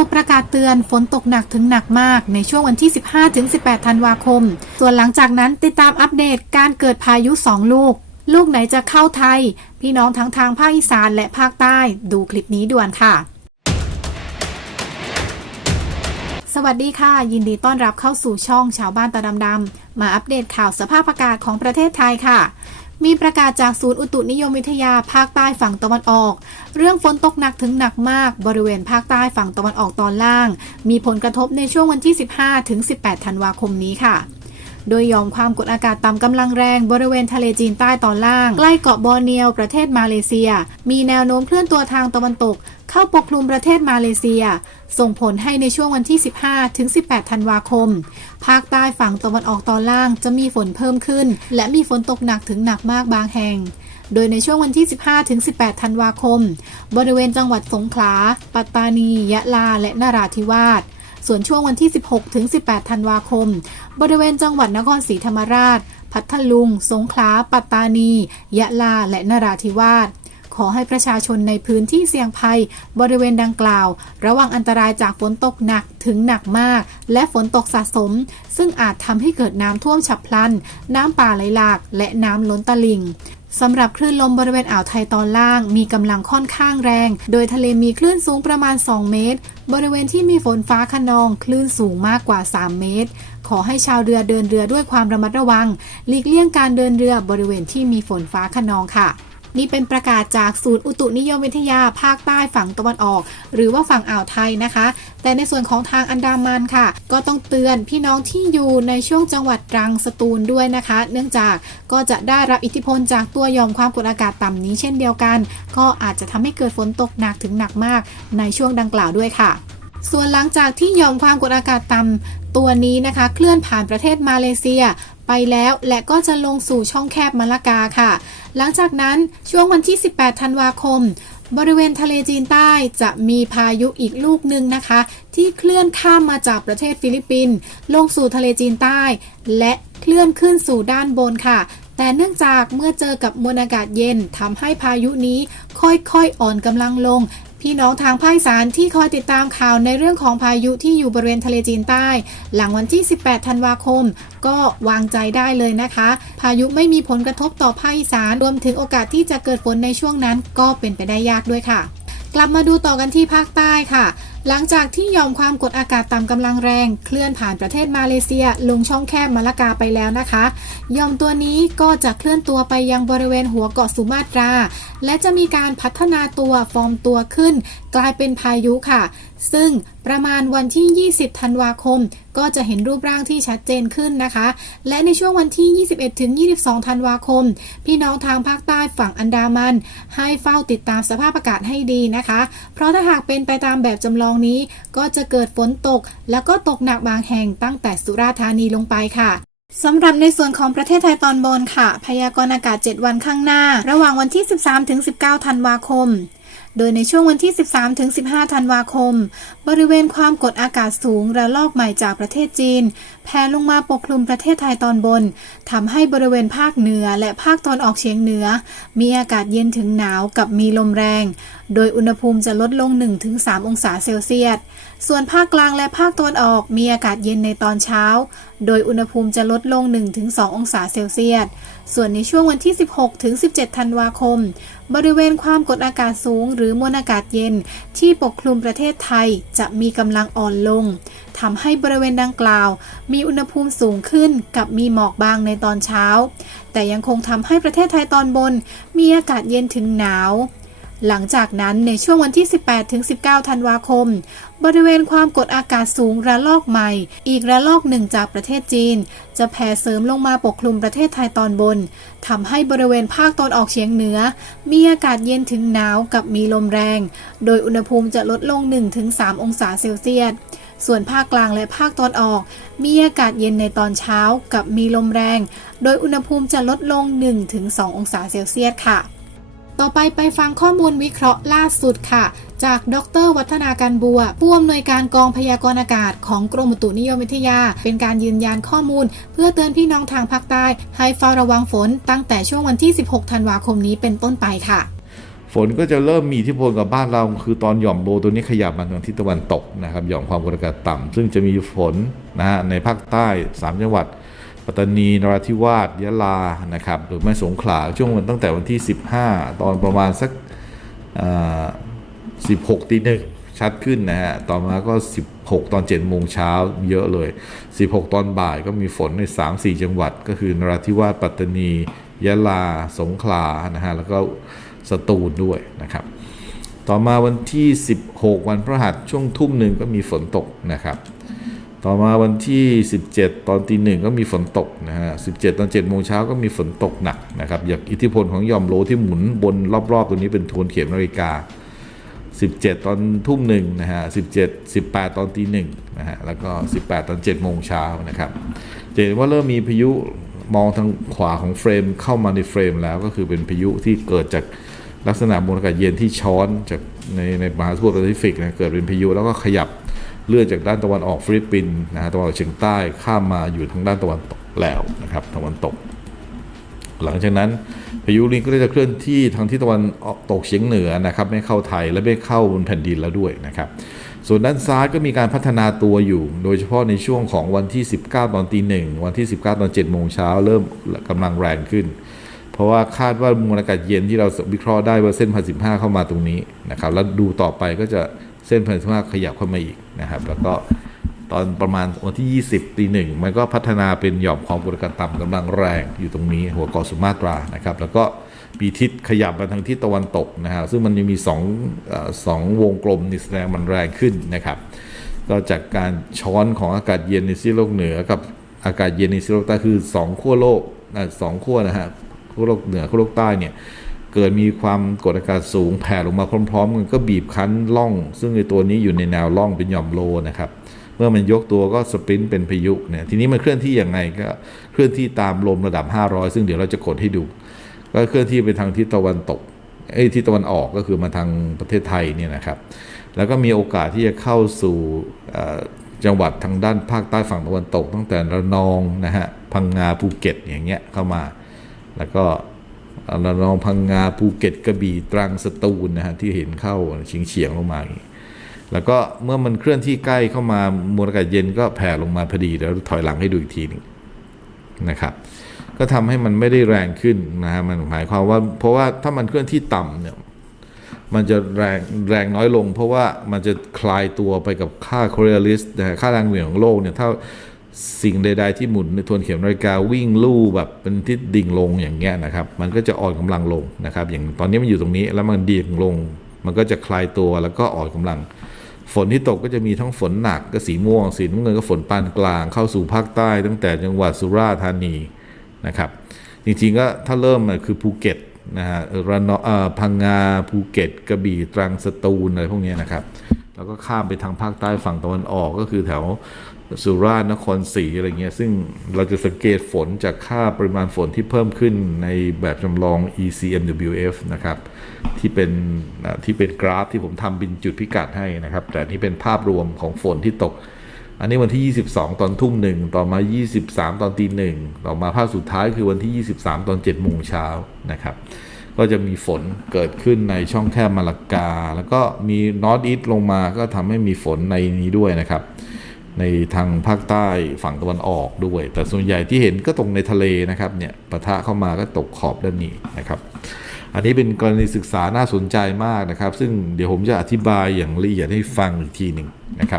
ตุประกาศเตือนฝนตกหนักถึงหนักมากในช่วงวันที่ 15-18 ธันวาคม ส่วนหลังจากนั้นติดตามอัปเดตการเกิดพายุ 2 ลูก ลูกไหนจะเข้าไทย พี่น้องทั้งทางภาคอีสานและภาคใต้ ดูคลิปนี้ด่วนค่ะสวัสดีค่ะ ยินดีต้อนรับเข้าสู่ช่องชาวบ้านตาดำๆมาอัปเดตข่าวสภาพอากาศของประเทศไทยค่ะ มีประกาศจากศูนย์อุตุนิยมวิทยาภาคใต้ฝั่งตะวันออก เรื่องฝนตกหนักถึงหนักมาก บริเวณภาคใต้ฝั่งตะวันออกตอนล่าง มีผลกระทบในช่วงวันที่ 15 ถึง 18 ธันวาคมนี้ค่ะ โดยยอมความกดอากาศต่ำกำลังแรงบริเวณทะเลจีนใต้ตอนล่าง ใกล้เกาะบอร์เนียวประเทศมาเลเซีย มีแนวโน้มเคลื่อนตัวทางตะวันตก เข้าปกคลุมประเทศมาเลเซีย ส่งผลให้ในช่วงวันที่ 15 ถึง 18 ธันวาคม ภาคใต้ฝั่งตะวันออกตอนล่างจะมีฝนเพิ่มขึ้น และมีฝนตกหนักถึงหนักมากบางแห่งโดยในช่วงวันที่ 15 ถึง 18 ธันวาคม บริเวณจังหวัดสงขลา ปัตตานี ยะลา และนราธิวาส ส่วนช่วงวันที่ 16 ถึง 18 ธันวาคม บริเวณจังหวัดนครศรีธรรมราช พัทลุง สงขลา ปัตตานี ยะลา และนราธิวาสขอให้ประชาชนในพื้นที่เสี่ยงภัย บริเวณดังกล่าว ระวังอันตรายจากฝนตกหนักถึงหนักมาก และฝนตกสะสม ซึ่งอาจทำให้เกิดน้ำท่วมฉับพลัน น้ำป่าไหลหลาก และน้ำล้นตลิ่ง สำหรับคลื่นลมบริเวณอ่าวไทยตอนล่าง มีกำลังค่อนข้างแรง โดยทะเลมีคลื่นสูงประมาณ 2 เมตร บริเวณที่มีฝนฟ้าขนอง คลื่นสูงมากกว่า 3 เมตร ขอให้ชาวเรือเดินเรือด้วยความระมัดระวัง หลีกเลี่ยงการเดินเรือบริเวณที่มีฝนฟ้าขนองค่ะ นี่เป็นประกาศจากศูนย์อุตุนิยมวิทยาภาคใต้ฝั่งตะวันออก หรือว่าฝั่งอ่าวไทยนะคะ แต่ในส่วนของทางอันดามันค่ะ ก็ต้องเตือนพี่น้องที่อยู่ในช่วงจังหวัดตรังสตูลด้วยนะคะ เนื่องจากก็จะได้รับอิทธิพลจากตัวยอมความกดอากาศต่ำนี้เช่นเดียวกัน ก็อาจจะทำให้เกิดฝนตกหนักถึงหนักมากในช่วงดังกล่าวด้วยค่ะส่วนหลังจากที่ยอมความกดอากาศต่ำ ตัวนี้นะคะเคลื่อนผ่านประเทศมาเลเซียไปแล้วและก็จะลงสู่ช่องแคบมาลากาค่ะ หลังจากนั้นช่วงวันที่ 18 ธันวาคม บริเวณทะเลจีนใต้จะมีพายุอีกลูกหนึ่งนะคะ ที่เคลื่อนข้ามมาจากประเทศฟิลิปปินส์ลงสู่ทะเลจีนใต้ และเคลื่อนขึ้นสู่ด้านบนค่ะ แต่เนื่องจากเมื่อเจอกับมวลอากาศเย็นทำให้พายุนี้ค่อยๆอ่อนกำลังลง พี่น้องทางภาคอีสานที่คอยติดตามข่าวในเรื่องของพายุที่อยู่บริเวณทะเลจีนใต้ หลังวันที่ 18 ธันวาคม ก็วางใจได้เลยนะคะ พายุไม่มีผลกระทบต่อภาคอีสานรวมถึงโอกาสที่จะเกิดฝนในช่วงนั้นก็เป็นไปได้ยากด้วยค่ะ กลับมาดูต่อกันที่ภาคใต้ค่ะหลังจากที่ยอมความกดอากาศต่ำกำลังแรงเคลื่อนผ่านประเทศมาเลเซีย ลงช่องแคบมาลากาไปแล้วนะคะยอมตัวนี้ก็จะเคลื่อนตัวไปยังบริเวณหัวเกาะสุมาตรา และจะมีการพัฒนาตัวฟอร์มตัวขึ้น กลายเป็นพายุค่ะ ซึ่งประมาณวันที่ 20 ธันวาคม ก็จะเห็นรูปร่างที่ชัดเจนขึ้นนะคะ และในช่วงวันที่ 21 ถึง 22 ธันวาคม พี่น้องทางภาคใต้ฝั่งอันดามัน ให้เฝ้าติดตามสภาพอากาศให้ดีนะคะ เพราะถ้าหากเป็นไปตามแบบจำลองนี้ ก็จะเกิดฝนตก แล้วก็ตกหนักบางแห่งตั้งแต่สุราษฎร์ธานีลงไปค่ะ สำหรับในส่วนของประเทศไทยตอนบนค่ะ พยากรณ์อากาศ 7 วันข้างหน้า ระหว่างวันที่ 13ถึง19 ธันวาคม โดยในช่วงวันที่ 13ถึง15 ธันวาคม บริเวณความกดอากาศสูงระลอกใหม่จากประเทศจีน แผ่ลงมาปกคลุมประเทศไทยตอนบน ทำให้บริเวณภาคเหนือและภาคตอนออกเฉียงเหนือ มีอากาศเย็นถึงหนาวกับมีลมแรง โดยอุณหภูมิจะลดลง 1-3 องศาเซลเซียส ส่วนภาคกลางและภาคตะวันออกมีอากาศเย็นในตอนเช้า โดยอุณหภูมิจะลดลง 1-2 องศาเซลเซียส ส่วนในช่วงวันที่ 16ถึง17 ธันวาคม บริเวณความกดอากาศสูง หรือมวลอากาศเย็น ที่ปกคลุมประเทศไทยจะมีกำลังอ่อนลงทำให้บริเวณดังกล่าว มีอุณหภูมิสูงขึ้นกับมีหมอกบางในตอนเช้า แต่ยังคงทำให้ประเทศไทยตอนบน มีอากาศเย็นถึงหนาว หลังจากนั้นในช่วงวันที่ 18ถึง19 ธันวาคม บริเวณความกดอากาศสูงระลอกใหม่ อีกระลอกหนึ่งจากประเทศจีน จะแผ่เสริมลงมาปกคลุมประเทศไทยตอนบนทำให้บริเวณภาคตอนออกเฉียงเหนือ มีอากาศเย็นถึงหนาวกับมีลมแรง โดยอุณหภูมิจะลดลง 1-3 องศาเซลเซียสส่วนภาคกลางและภาคตอนออก มีอากาศเย็นในตอนเช้ากับมีลมแรง โดยอุณหภูมิจะลดลง 1-2 องศาเซลเซียสค่ะ ต่อไปไปฟังข้อมูลวิเคราะห์ล่าสุดค่ะ จากดร วัฒนาการบัว ผู้อำนวยการกองพยากรณ์อากาศของกรมอุตุนิยมวิทยา เป็นการยืนยันข้อมูล เพื่อเตือนพี่น้องทางภาคใต้ ให้เฝ้าระวังฝนตั้งแต่ช่วงวันที่ 16 ธันวาคมนี้เป็นต้นไปค่ะฝนก็จะเริ่มมีอิทธิพลกับบ้านเรา คือตอนหย่อมโลตัวนี้ขยับมาทางทิศตะวันตกนะครับหย่อมความกดอากาศต่ำซึ่งจะมีฝนนะฮะในภาคใต้ 3 จังหวัด ปัตตานีนราธิวาสยะลานะครับหรือไม่สงขลาช่วงวันตั้งแต่วันที่ 15 ตอนประมาณสัก16ตีหนึ่งชัดขึ้นนะฮะต่อมาก็ 16 ตอน7โมงเช้าเยอะเลย 16 ตอนบ่ายก็มีฝนใน 3-4 จังหวัด ก็คือนราธิวาสปัตตานียะลา สงขลานะฮะแล้วก็สตูลด้วยนะครับ ต่อมาวันที่ 16 วันพฤหัสช่วงทุ่มหนึ่งก็มีฝนตกนะครับ ต่อมาวันที่ 17 ตอนตีหนึ่งก็มีฝนตกนะฮะ 17 ตอน7โมงเช้าก็มีฝนตกหนักนะครับจากอิทธิพลของย่อมโลที่หมุนบนรอบๆ ตัวนี้เป็นทวนเข็มนาฬิกา 17 ตอนทุ่มหนึ่งนะฮะ 17 18 ตอนตีหนึ่งนะฮะ แล้วก็ 18 ตอน7โมงเช้านะครับจะเห็นว่าเริ่มมีพายุมองทางขวาของเฟรมเข้ามาในเฟรมแล้วก็คือเป็นพายุที่เกิดจากลักษณะมวลอากาศเย็นที่ช้อนจากในในมหาสมุทรแปซิฟิกนะเกิดเป็นพายุแล้วก็ขยับ เลื่อนจากด้านตะวันออกฟิลิปปินส์นะฮะตะวันออกเฉียงใต้ข้ามมาอยู่ทางด้านตะวันตกแล้วนะครับตะวันตก หลังจากนั้นพายุลิงก็จะเคลื่อนที่ทางที่ตะวันออกตกเฉียงเหนือนะครับไม่เข้าไทยและไม่เข้าบนแผ่นดินแล้วด้วยนะครับส่วนด้านซ้ายก็มีการพัฒนาตัวอยู่ โดยเฉพาะในช่วงของวันที่ 19 ตอนตีหนึ่งวันที่ 19 ตอน7โมงเช้าเริ่มกำลังแรงขึ้น เพราะว่าคาดว่ามวลอากาศเย็นที่เราวิเคราะห์ได้ว่าเส้นพันสิบห้าเข้ามาตรงนี้นะครับแล้วดูต่อไปก็จะ เส้นพันสิบห้าขยับเข้ามาอีกนะครับ แล้วก็ตอนประมาณวันที่ 20ตีหนึ่งมันก็พัฒนาเป็นหย่อมความกดอากาศต่ำกำลังแรงอยู่ตรงนี้หัวเกาะสุมาตรานะครับ แล้วก็ปีทิศขยับมาทางทิศตะวันตกนะฮะซึ่งมันยังมีสองสองวงกลมนี่แสดงมันแรงขึ้นนะครับ ก็จากการช้อนของอากาศเย็นในซีโลกเหนือกับอากาศเย็นในซีโลกใต้คือสองขั้วโลกสองขั้วนะฮะขั้วโลกเหนือขั้วโลกใต้เนี่ย เกิดมีความกดอากาศสูงแผ่ลงมาพร้อมๆกันก็บีบคั้นล่อง ซึ่งในตัวนี้อยู่ในแนวล่องเป็นหย่อมโลนะครับเมื่อมันยกตัวก็สปรินต์เป็นพายุเนี่ยทีนี้มันเคลื่อนที่ยังไงก็เคลื่อนที่ตามลมระดับ 500 ซึ่งเดี๋ยวเราจะกดให้ดู ก็เคลื่อนที่ไปทางทิศตะวันตกเอ้ทิศตะวันออกก็คือมาทางประเทศไทยเนี่ยนะครับ แล้วก็มีโอกาสที่จะเข้าสู่จังหวัดทางด้านภาคใต้ฝั่งตะวันตก ตั้งแต่ระนองนะฮะพังงาภูเก็ตอย่างเงี้ยเข้ามา แล้วก็ ระนองพังงาภูเก็ตกระบี่ตรังสตูลนะฮะที่เห็นเข้าเฉียงเฉียงลงมาอย่างงี้แล้วก็เมื่อมันเคลื่อนที่ใกล้เข้ามามวลอากาศเย็นก็แผ่ลงมาพอดีแล้วถอยหลังให้ดูอีกทีหนึงนะครับ ก็ทำให้มันไม่ได้แรงขึ้นนะฮะมันหมายความว่าเพราะว่าถ้ามันเคลื่อนที่ต่ำเนี่ยมันจะแรงแรงน้อยลง เพราะว่ามันจะคลายตัวไปกับค่า Coriolis นะค่าแรงเหวี่ยงของโลกเนี่ยถ้า สิ่งใด ๆ ที่หมุนในทวนเข็มนาฬิกาวิ่งลู่แบบเป็นทิศดิ่งลงอย่างเงี้ยนะครับ มันก็จะอ่อนกำลังลงนะครับ อย่างตอนนี้มันอยู่ตรงนี้แล้วมันดิ่งลง มันก็จะคลายตัวแล้วก็อ่อนกำลัง ฝนที่ตกก็จะมีทั้งฝนหนักก็สีม่วงสีน้ำเงินก็ฝนปานกลาง เข้าสู่ภาคใต้ ตั้งแต่จังหวัดสุราษฎร์ธานีนะครับ จริงๆก็ถ้าเริ่มคือภูเก็ตนะฮะระนองเอ่อพังงาภูเก็ตกระบี่ตรังสตูลอะไรพวกนี้นะครับแล้วก็ข้ามไปทางภาคใต้ฝั่งตะวันออกก็คือแถว สุราษฎร์นครศรีอะไรเงี้ยซึ่งเราจะสังเกตฝนจากค่าปริมาณฝนที่เพิ่มขึ้นในแบบจำลอง ECMWF นะครับ ที่เป็นที่เป็นกราฟที่ผมทำเป็นจุดพิกัดให้นะครับ แต่นี่เป็นภาพรวมของฝนที่ตก อันนี้วันที่ 22 ตอนทุ่มหนึ่งต่อมา 23 ตอนตีหนึ่งต่อมาภาพสุดท้ายคือวันที่ 23 ตอน7โมงเช้านะครับก็จะมีฝนเกิดขึ้นในช่องแคบมาลากา แล้วก็มีนอตอีสลงมาก็ทำให้มีฝนในนี้ด้วยนะครับ ในทางภาคใต้ฝั่งตะวันออกด้วย แต่ส่วนใหญ่ที่เห็นก็ตรงในทะเลนะครับเนี่ยปะทะเข้ามาก็ตกขอบด้านนี้นะครับ อันนี้เป็นกรณีศึกษาน่าสนใจมากนะครับ ซึ่งเดี๋ยวผมจะอธิบายอย่างละเอียดให้ฟังอีกทีหนึ่งนะครับ